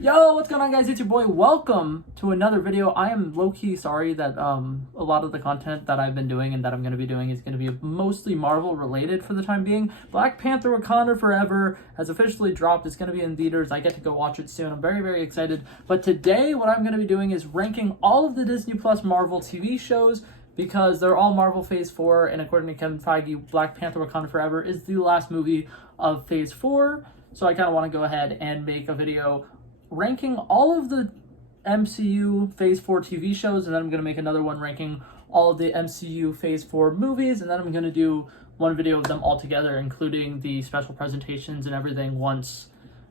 Yo, what's going on, guys? It's your boy. Welcome to another video. I am low-key sorry that a lot of the content that I've been doing and that I'm going to be doing is going to be mostly Marvel related for the time being. Black Panther: Wakanda Forever has officially dropped. It's going to be in theaters. I get to go watch it soon. I'm very, very excited. But today, what I'm going to be doing is ranking all of the Disney Plus Marvel TV shows because they're all Marvel Phase 4, and according to Kevin Feige, Black Panther: Wakanda Forever is the last movie of Phase 4. So I kind of want to go ahead and make a video ranking all of the MCU Phase 4 TV shows, and then I'm going to make another one ranking all of the MCU Phase 4 movies, and then I'm going to do one video of them all together, including the special presentations and everything once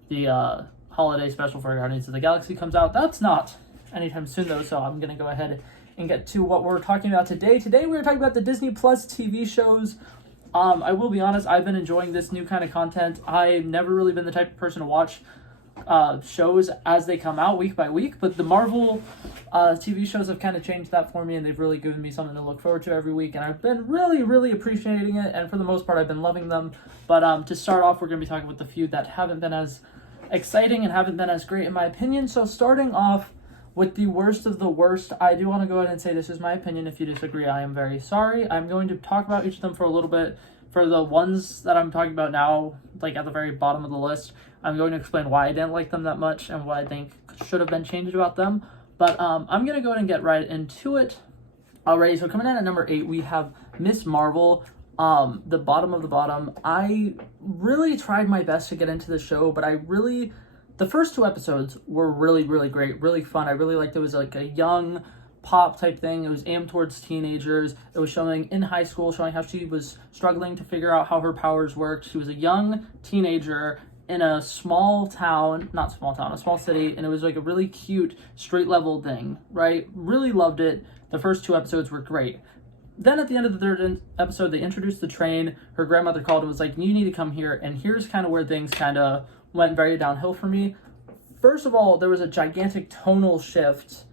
the holiday special for Guardians of the Galaxy comes out. That's not anytime soon, though, so I'm going to go ahead and get to what we're talking about today. Today we're talking about the Disney Plus TV shows. I will be honest, I've been enjoying this new kind of content. I've never really been the type of person to watch shows as they come out week by week, but the Marvel TV shows have kind of changed that for me, and they've really given me something to look forward to every week, and I've been really appreciating it, and for the most part I've been loving them. But to start off, we're going to be talking about the few that haven't been as exciting and haven't been as great in my opinion. So starting off with the worst of the worst, I do want to go ahead and say this is my opinion. If you disagree, I am very sorry. I'm going to talk about each of them for a little bit. For the ones that I'm talking about now, like at the very bottom of the list, I'm going to explain why I didn't like them that much and what I think should have been changed about them. But I'm going to go ahead and get right into it. Alrighty, so coming in at number 8, we have Miss Marvel, the bottom of the bottom. I really tried my best to get into the show, but the first 2 episodes were really great, really fun. I really liked it. It was like a young pop type thing. It was aimed towards teenagers. It was showing in high school, showing how she was struggling to figure out how her powers worked. She was a young teenager in a small town, not small town, a small city, and it was like a really cute street level thing, right? Really loved it. The first 2 episodes were great. Then at the end of the 3rd episode, they introduced the train. Her grandmother called and was like, you need to come here. And here's kind of where things kind of went very downhill for me. First of all, there was a gigantic tonal shift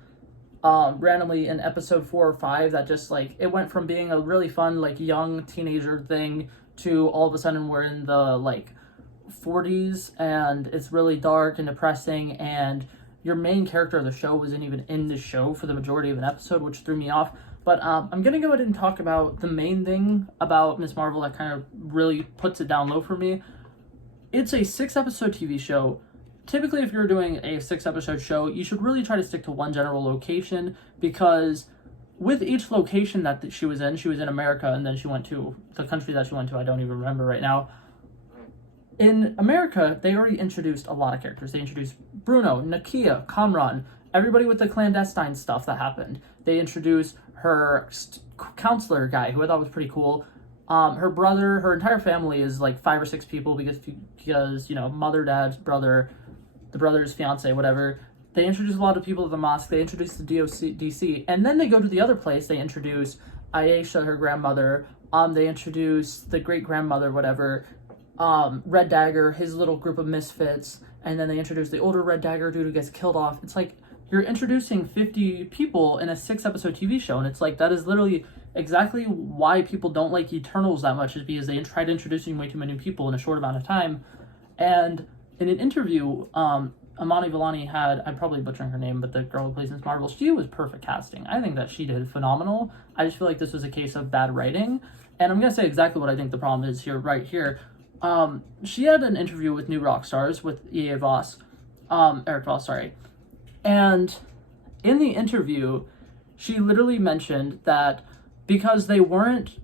randomly in episode 4 or 5 that just like, it went from being a really fun like young teenager thing to all of a sudden we're in the like 40s and it's really dark and depressing, and your main character of the show wasn't even in the show for the majority of an episode, which threw me off. But I'm gonna go ahead and talk about the main thing about Miss Marvel that kind of really puts it down low for me. It's a 6-episode TV show. Typically, if you're doing a 6-episode show, you should really try to stick to one general location, because with each location that she was in America, and then she went to the country that she went to, I don't even remember right now. In America, they already introduced a lot of characters. They introduced Bruno, Nakia, Kamran, everybody with the clandestine stuff that happened. They introduced her counselor guy, who I thought was pretty cool. Her brother, her entire family is like 5 or 6 people because you know, mother, dad, brother, the brother's fiance, whatever. They introduce a lot of people to the mosque. They introduce the DC, and then they go to the other place. They introduce Aisha, her grandmother. They introduce the great grandmother, whatever. Red Dagger, his little group of misfits, and then they introduce the older Red Dagger dude who gets killed off. It's like you're introducing 50 people in a 6-episode TV show, and it's like that is literally exactly why people don't like Eternals that much, is because they tried introducing way too many people in a short amount of time. And in an interview, Amani Villani had, I'm probably butchering her name, but the girl who plays Miss Marvel, she was perfect casting. I think that she did phenomenal. I just feel like this was a case of bad writing, and I'm going to say exactly what I think the problem is here, right here. She had an interview with New Rockstars with Eric Voss, and in the interview, she literally mentioned that because they weren't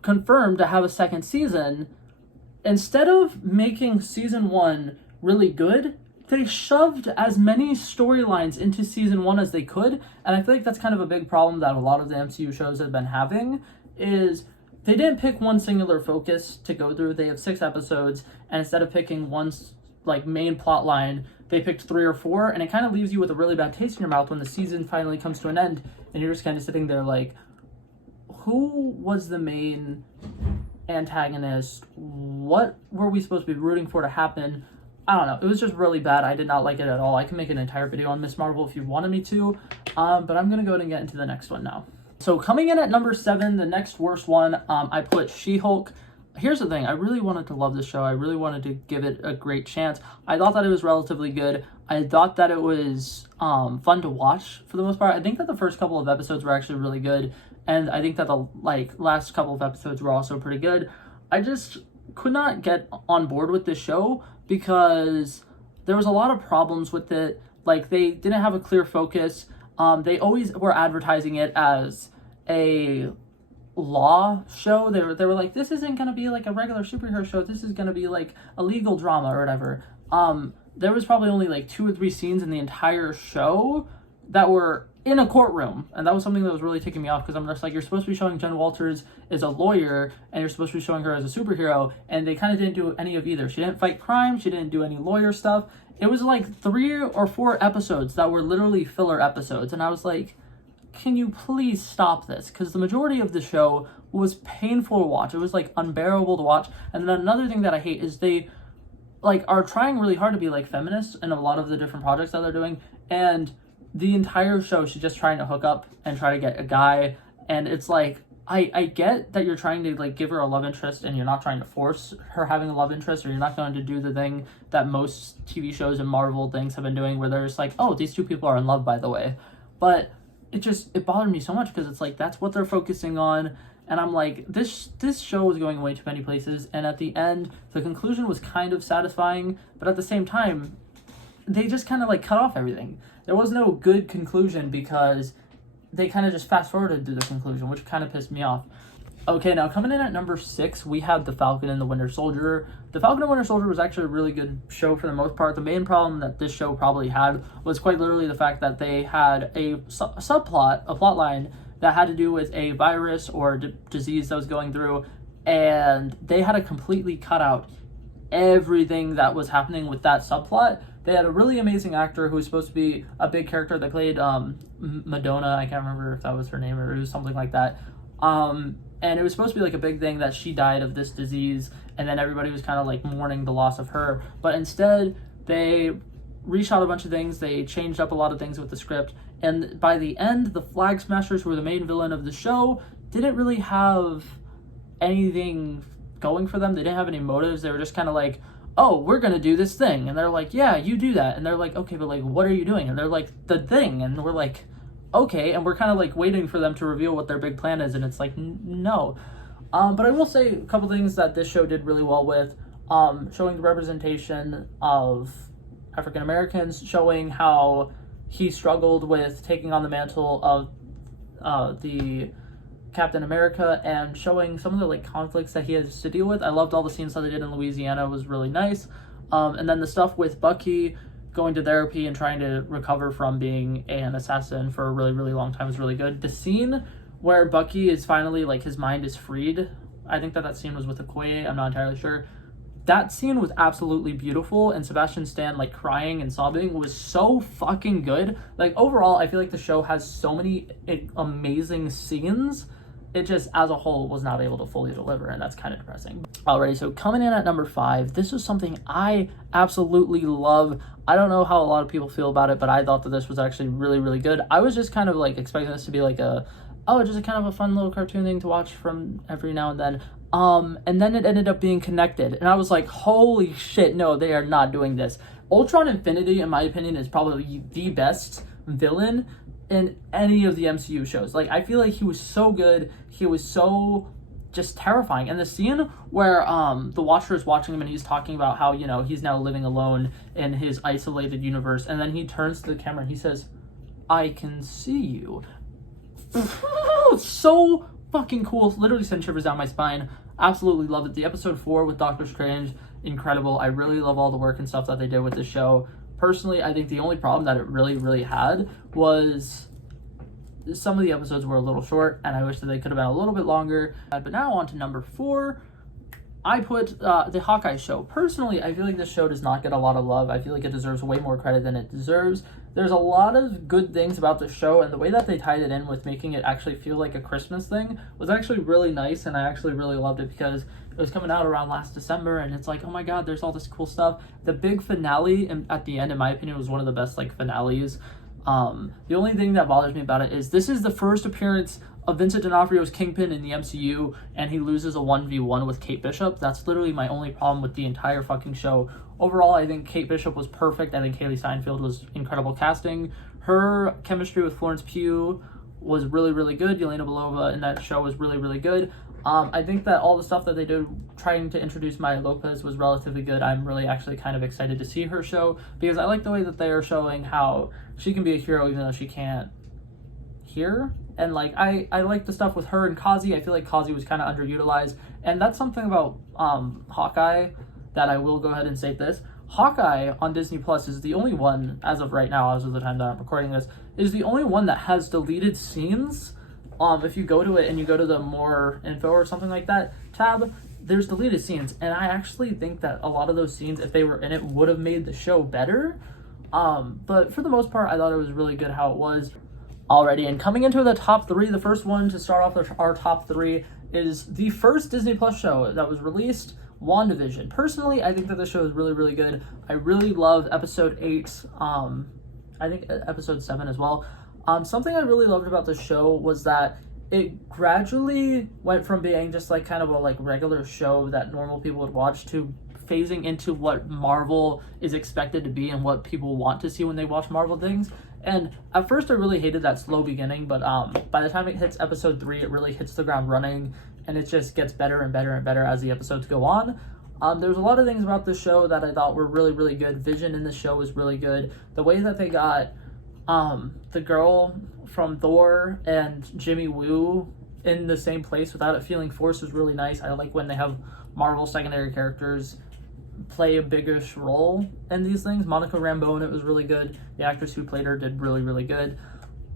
confirmed to have a 2nd season, instead of making season 1 really good, they shoved as many storylines into season 1 as they could, and I feel like that's kind of a big problem that a lot of the MCU shows have been having, is they didn't pick one singular focus to go through. They have 6 episodes, and instead of picking one like main plot line, they picked 3 or 4, and it kind of leaves you with a really bad taste in your mouth when the season finally comes to an end, and you're just kind of sitting there like, who was the main antagonist? What were we supposed to be rooting for to happen? I don't know. It was just really bad. I did not like it at all. I can make an entire video on Miss Marvel if you wanted me to, but I'm going to go ahead and get into the next one now. So coming in at number 7, the next worst one, I put She-Hulk. Here's the thing. I really wanted to love this show. I really wanted to give it a great chance. I thought that it was relatively good. I thought that it was fun to watch for the most part. I think that the first couple of episodes were actually really good, and I think that the last couple of episodes were also pretty good. I just could not get on board with this show because there was a lot of problems with it. Like, they didn't have a clear focus. They always were advertising it as a law show. They were like, this isn't gonna be like a regular superhero show. This is gonna be like a legal drama or whatever. There was probably only like 2 or 3 scenes in the entire show that were in a courtroom, and that was something that was really taking me off, because I'm just like, you're supposed to be showing Jen Walters as a lawyer, and you're supposed to be showing her as a superhero, and they kind of didn't do any of either. She didn't fight crime, she didn't do any lawyer stuff. It was like 3 or 4 episodes that were literally filler episodes, and I was like, can you please stop this? Because the majority of the show was painful to watch. It was like unbearable to watch. And then another thing that I hate is they like are trying really hard to be like feminists in a lot of the different projects that they're doing, and the entire show she's just trying to hook up and try to get a guy. And it's like, I get that you're trying to like give her a love interest, and you're not trying to force her having a love interest, or you're not going to do the thing that most TV shows and Marvel things have been doing, where they're just like, oh, these 2 people are in love, by the way. But it bothered me so much, because it's like, that's what they're focusing on. And I'm like, this show was going way too many places, and at the end, the conclusion was kind of satisfying, but at the same time, they just kind of like cut off everything. There was no good conclusion, because they kind of just fast forwarded to the conclusion, which kind of pissed me off. Okay, now coming in at number 6, we have The Falcon and the Winter Soldier. The Falcon and Winter Soldier was actually a really good show for the most part. The main problem that this show probably had was quite literally the fact that they had a subplot, a plot line that had to do with a virus or disease that was going through, and they had to completely cut out everything that was happening with that subplot. They had a really amazing actor who was supposed to be a big character that played Madonna. I can't remember if that was her name, or it was something like that. And it was supposed to be like a big thing that she died of this disease, and then everybody was kind of like mourning the loss of her. But instead, they reshot a bunch of things, they changed up a lot of things with the script, and by the end, the Flag Smashers, who were the main villain of the show, didn't really have anything going for them. They didn't have any motives. They were just kind of like, oh, we're gonna do this thing, and they're like, yeah, you do that, and they're like, okay, but like, what are you doing? And they're like, the thing, and we're like, okay, and we're kind of like waiting for them to reveal what their big plan is, and it's like, no. But I will say a couple things that this show did really well with, showing the representation of African Americans, showing how he struggled with taking on the mantle of the Captain America, and showing some of the like conflicts that he has to deal with. I loved all the scenes that they did in Louisiana. It was really nice. And then the stuff with Bucky going to therapy and trying to recover from being an assassin for a really, really long time was really good. The scene where Bucky is finally, like, his mind is freed, I think that scene was with Okoye, I'm not entirely sure. That scene was absolutely beautiful, and Sebastian Stan, like, crying and sobbing was so fucking good. Like, overall, I feel like the show has so many amazing scenes. It just, as a whole, was not able to fully deliver, and that's kind of depressing. Alrighty, so coming in at number 5, this was something I absolutely love. I don't know how a lot of people feel about it, but I thought that this was actually really, really good. I was just kind of like expecting this to be like just a kind of a fun little cartoon thing to watch from every now and then. And then it ended up being connected, and I was like, holy shit, no, they are not doing this. Ultron Infinity, in my opinion, is probably the best villain in any of the MCU shows. Like, I feel like he was so good. He was so just terrifying. And the scene where the Watcher is watching him, and he's talking about how, you know, he's now living alone in his isolated universe, and then he turns to the camera and he says, I can see you. So fucking cool. Literally sent shivers down my spine. Absolutely loved it. The episode 4 with Doctor Strange, incredible. I really love all the work and stuff that they did with this show. Personally, I think the only problem that it really, really had was some of the episodes were a little short, and I wish that they could have been a little bit longer. But now on to number 4. I put the Hawkeye show. Personally, I feel like this show does not get a lot of love. I feel like it deserves way more credit than it deserves. There's a lot of good things about the show, and the way that they tied it in with making it actually feel like a Christmas thing was actually really nice, and I actually really loved it because it was coming out around last December, and it's like, oh my god, there's all this cool stuff. The big finale at the end, in my opinion, was one of the best like finales. The only thing that bothers me about it is this is the first appearance of Vincent D'Onofrio's Kingpin in the MCU, and he loses a 1v1 with Kate Bishop. That's literally my only problem with the entire fucking show. overall, I think Kate Bishop was perfect. I think Haley Steinfeld was incredible casting. Her chemistry with Florence Pugh was really, really good. Yelena Belova in that show was really, really good. I think that all the stuff that they did trying to introduce Maya Lopez was relatively good. I'm really actually kind of excited to see her show because I like the way that they are showing how she can be a hero even though she can't hear. And like I like the stuff with her and Kazi. I feel like Kazi was kind of underutilized, and that's something about Hawkeye that I will go ahead and state this. Hawkeye on Disney Plus is the only one, as of right now, as of the time that I'm recording this, is the only one that has deleted scenes. If you go to it and you go to the more info or something like that tab, there's deleted scenes, and I actually think that a lot of those scenes, if they were in it, would have made the show better. But for the most part, I thought it was really good how it was. Already, and coming into the top 3, the first one to start off our top 3 is the first Disney Plus show that was released, WandaVision. Personally, I think that the show is really, really good. I really love episode 8, I think episode 7 as well. Something I really loved about the show was that it gradually went from being just like kind of a like regular show that normal people would watch to phasing into what Marvel is expected to be and what people want to see when they watch Marvel things. And at first I really hated that slow beginning, but by the time it hits episode 3, it really hits the ground running, and it just gets better and better and better as the episodes go on. There's a lot of things about this show that I thought were really, really good. Vision in the show was really good. The way that they got the girl from Thor and Jimmy Woo in the same place without it feeling forced was really nice. I like when they have Marvel secondary characters play a biggish role in these things. Monica Rambeau, it was really good. The actress who played her did really, really good.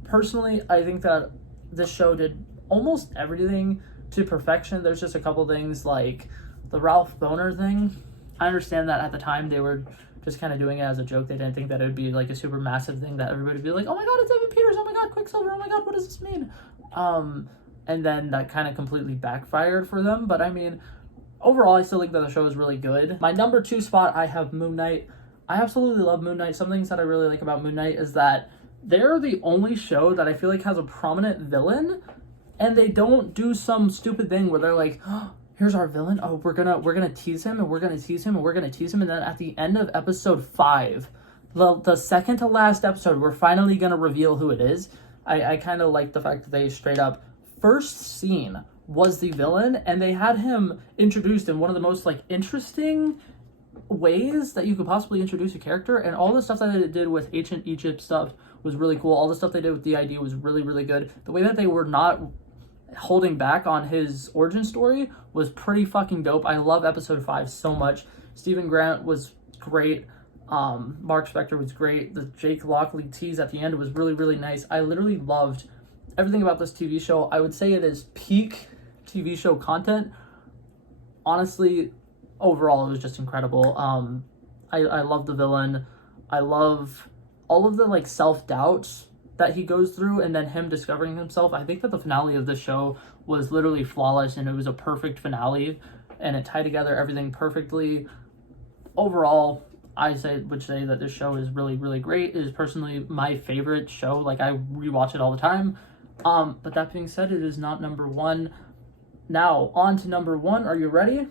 Personally, I think that this show did almost everything to perfection. There's just a couple things like the Ralph Boner thing. I understand that at the time they were just kind of doing it as a joke. They didn't think that it would be like a super massive thing that everybody would be like, oh my god, it's Evan Peters, oh my god, Quicksilver, oh my god, what does this mean? And then that kind of completely backfired for them. But I mean, overall, I still think that the show is really good. My number 2 spot, I have Moon Knight. I absolutely love Moon Knight. Some things that I really like about Moon Knight is that they're the only show that I feel like has a prominent villain, and they don't do some stupid thing where they're like, oh, here's our villain. Oh, we're gonna tease him, and we're gonna tease him, and we're gonna tease him, and then at the end of episode 5, the second to last episode, we're finally gonna reveal who it is. I kind of like the fact that they straight up first scene was the villain, and they had him introduced in one of the most like interesting ways that you could possibly introduce a character, and all the stuff that they did with ancient Egypt stuff was really cool. All the stuff they did with DID was really, really good. The way that they were not holding back on his origin story was pretty fucking dope. I love episode 5 so much. Stephen Grant was great. Mark Spector was great. The Jake Lockley tease at the end was really, really nice. I literally loved everything about this TV show. I would say it is peak TV show content. Honestly, overall, it was just incredible. I love the villain. I love all of the like self-doubts that he goes through, and then him discovering himself. I think that the finale of the show was literally flawless, and it was a perfect finale, and it tied together everything perfectly. Overall, I would say that this show is really, really great. It is personally my favorite show. Like, I rewatch it all the time. But that being said, it is not number 1. Now, on to number 1. Are you ready?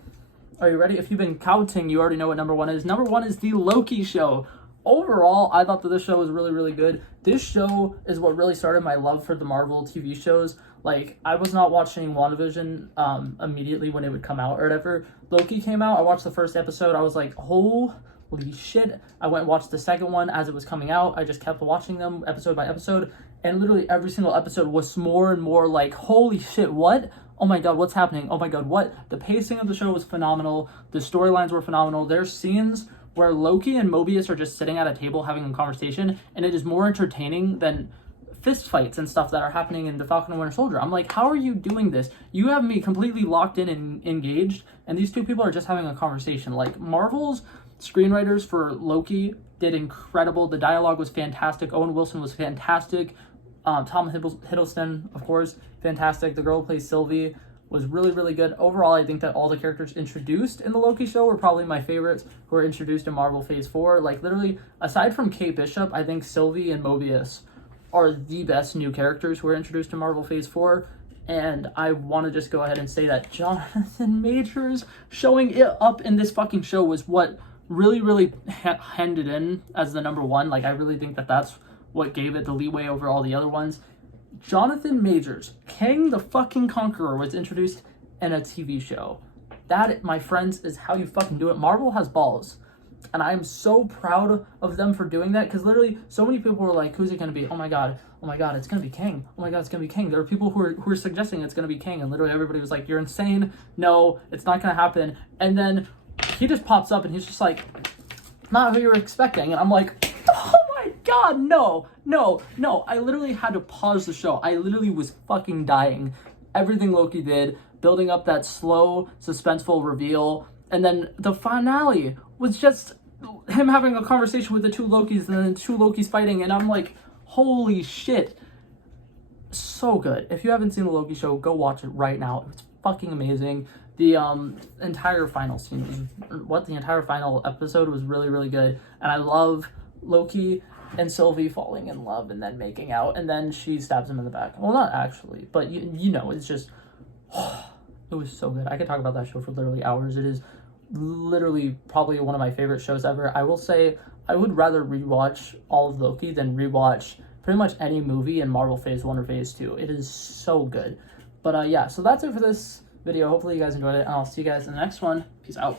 Are you ready? If you've been counting, you already know what number 1 is. Number 1 is the Loki show. Overall, I thought that this show was really, really good. This show is what really started my love for the Marvel TV shows. Like, I was not watching WandaVision immediately when it would come out or whatever. Loki came out. I watched the first episode. I was like, holy shit. I went and watched the second one as it was coming out. I just kept watching them episode by episode. And literally every single episode was more and more like, holy shit, what? Oh my god, what's happening? Oh my god, what? The pacing of the show was phenomenal. The storylines were phenomenal. There's scenes where Loki and Mobius are just sitting at a table having a conversation, and it is more entertaining than fist fights and stuff that are happening in The Falcon and Winter Soldier. I'm like, how are you doing this? You have me completely locked in and engaged, and these two people are just having a conversation. Like, Marvel's screenwriters for Loki did incredible. The dialogue was fantastic. Owen Wilson was fantastic. Tom Hiddleston, of course, fantastic. The girl who plays Sylvie was really, really good. Overall, I think that all the characters introduced in the Loki show were probably my favorites who were introduced in Marvel Phase 4. Like, literally, aside from Kate Bishop, I think Sylvie and Mobius are the best new characters who were introduced in Marvel Phase 4. And I want to just go ahead and say that Jonathan Majors showing it up in this fucking show was what really handed in as the number one. Like, I really think that that's what gave it the leeway over all the other ones. Jonathan Majors, Kang the fucking Conqueror, was introduced in a TV show. That, my friends, is how you fucking do it. Marvel has balls. And I am so proud of them for doing that, because literally so many people were like, who's it going to be? Oh my god, it's going to be Kang. Oh my god, it's going to be Kang. There are people who are suggesting it's going to be Kang, and literally everybody was like, you're insane. No, it's not going to happen. And then he just pops up and he's just like, not who you were expecting. And I'm like, oh my god, no. I literally had to pause the show. I literally was fucking dying. Everything Loki did, building up that slow, suspenseful reveal. And then the finale was just him having a conversation with the two Lokis and then two Lokis fighting. And I'm like, holy shit. So good. If you haven't seen the Loki show, go watch it right now. It's fucking amazing. The entire final scene was, the entire final episode was really good. And I love Loki and Sylvie falling in love and then making out. And then she stabs him in the back. Well, not actually, but you know, it's just, it was so good. I could talk about that show for literally hours. It is literally probably one of my favorite shows ever. I will say I would rather rewatch all of Loki than rewatch pretty much any movie in Marvel Phase 1 or Phase 2. It is so good. But yeah, so that's it for this video. Hopefully you guys enjoyed it, and I'll see you guys in the next one. Peace out.